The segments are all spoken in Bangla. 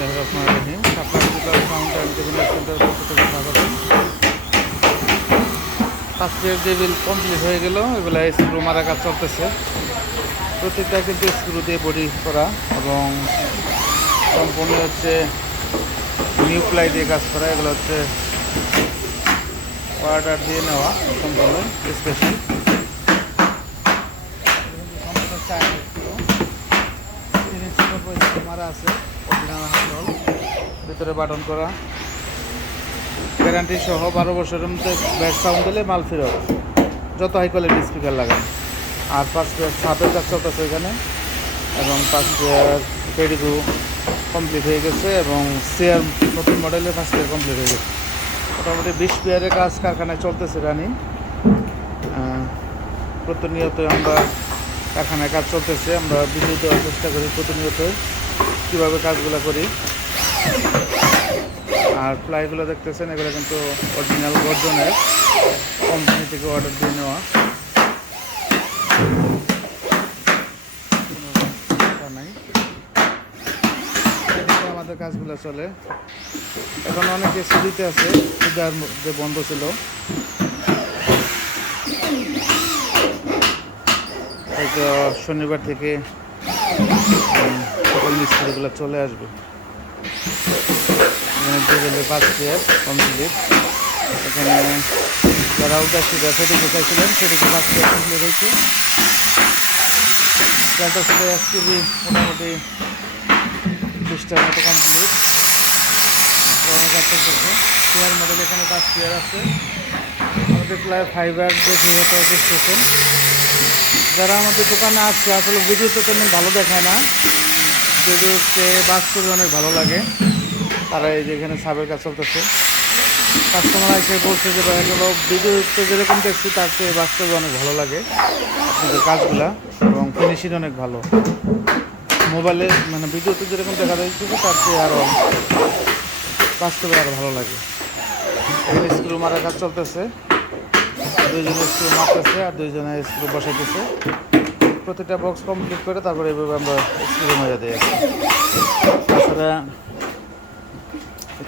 বিসমিল্লাহির রহমানির রহিম supply digital sound and technic centre পক্ষ থেকে স্বাগত ফার্স্টের যে বিল কমপ্লিট হয়ে গেল, এগুলো স্ক্রু মারা কাজ চলতেছে। প্রত্যেকটা কিন্তু স্ক্রু দিয়ে বডি করা এবং সম্পূর্ণ হচ্ছে নিউ প্লাই দিয়ে কাজ করা, এগুলো হচ্ছে অর্ডার দিয়ে নেওয়া সম্পূর্ণ স্পেশাল মারা আছে। ভিতরে বাটন করা। গ্যারান্টি সহ বারো বছরের মধ্যে ব্যাট সাউন্ড দিলে মাল ফেরত। যত হাই কোয়ালিটি স্পিকার লাগান। আর ফার্স্ট ইয়ার সাপের কাজ চলতেছে এখানে। এবং ফার্স্ট ইয়ার পেডিগু কমপ্লিট হয়ে গেছে এবং সিয়ার নতুন মডেলের ফার্স্ট ইয়ার কমপ্লিট হয়ে গেছে। মোটামুটি বিশ পেয়ারের কাজ কারখানায় চলতেছে রানি প্রতিনিয়ত আমরা কারখানায় কাজ চলতেছে। আমরা ভিডিও দেওয়ার চেষ্টা করি প্রতিনিয়ত কীভাবে কাজগুলো করি? আর ফ্লাইগুলো দেখতেছেন, এগুলো কিন্তু অরিজিনাল গর্জনের কোম্পানি থেকে অর্ডার দিয়ে নেওয়া। আমাদের কাজগুলো চলে। এখন অনেকে ছুটিতে আছে পূজার মধ্যে বন্ধ ছিল। শনিবার থেকে সকল মিস্ত্রিগুলো চলে আসবে। কমপ্লিট এখানে যারা সিধা সেটিকে চাইছিলেন সেটিকে কমপ্লিট হয়েছে ছিল এসটিভি মোটামুটি বিশটার মতো কমপ্লিট চেয়ার মডেল এখানে পাঁচ চেয়ার আছে আমাদের ফাইবার স্টেশন যারা আমাদের দোকানে আসছে আসলে ভিডিওতে তেমন ভালো দেখায় না ভিডিওতে বাস্তবে অনেক ভালো লাগে। তারা এই যে এখানে সাবের কাজ চলতেছে। কাস্টমার এসে বলছে যে, ভাই ভিডিওতে যেরকম দেখছি, তার চেয়ে বাস্তবে অনেক ভালো লাগে আপনাদের কাজগুলা এবং ফিনিশিং অনেক ভালো। মোবাইলে মানে ভিডিওতে যেরকম দেখা যাচ্ছে তার চেয়ে আরও বাস্তবে আরও ভালো লাগে। এখানে স্ক্রু মারার কাজ চলতেছে। দুইজনে স্ক্রু মারতেছে আর দুইজনে স্ক্রু বসাইতেছে। প্রতিটা বক্স কমপ্লিট করে তারপরে এইভাবে আমরা স্ক্রু মেরে দিই তাছাড়া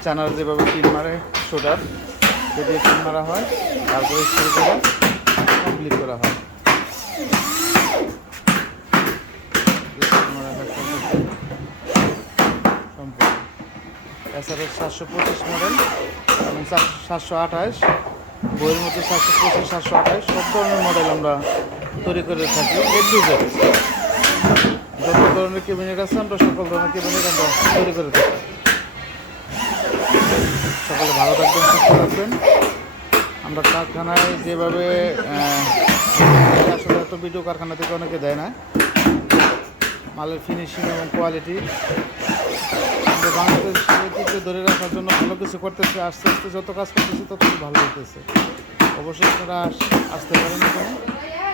চানার যেভাবে পিন মারে সোডার যদি পিন মারা হয়, তারপরে স্ক্রু করে কমপ্লিট করা হয়। এছাড়া সাতশো পঁচিশ মডেল এবং সাতশো আঠাশ, বইয়ের মধ্যে সাতশো পঁচিশ, সাতশো আঠাশ, সব ধরনের মডেল আমরা তৈরি করে থাকি যত ধরনের ক্যাবিনেট আছে, আমরা সকল ধরনের ক্যাবিনেট আমরা তৈরি করে থাকি। সকলে ভালো থাকবেন, সুস্থ থাকবেন। আমরা কারখানায় যেভাবে আসলে এত ভিডিও কারখানা থেকে অনেকে দেয় না। মালের ফিনিশিং এবং কোয়ালিটি আমরা বাংলাদেশ ঐতিহ্য ধরে রাখার জন্য ভালো কিছু করতেছি, আস্তে আস্তে যত কাজ করতেছি তত ভালো হতেছে অবশ্যই আপনারা আসতে পারেন এখানে।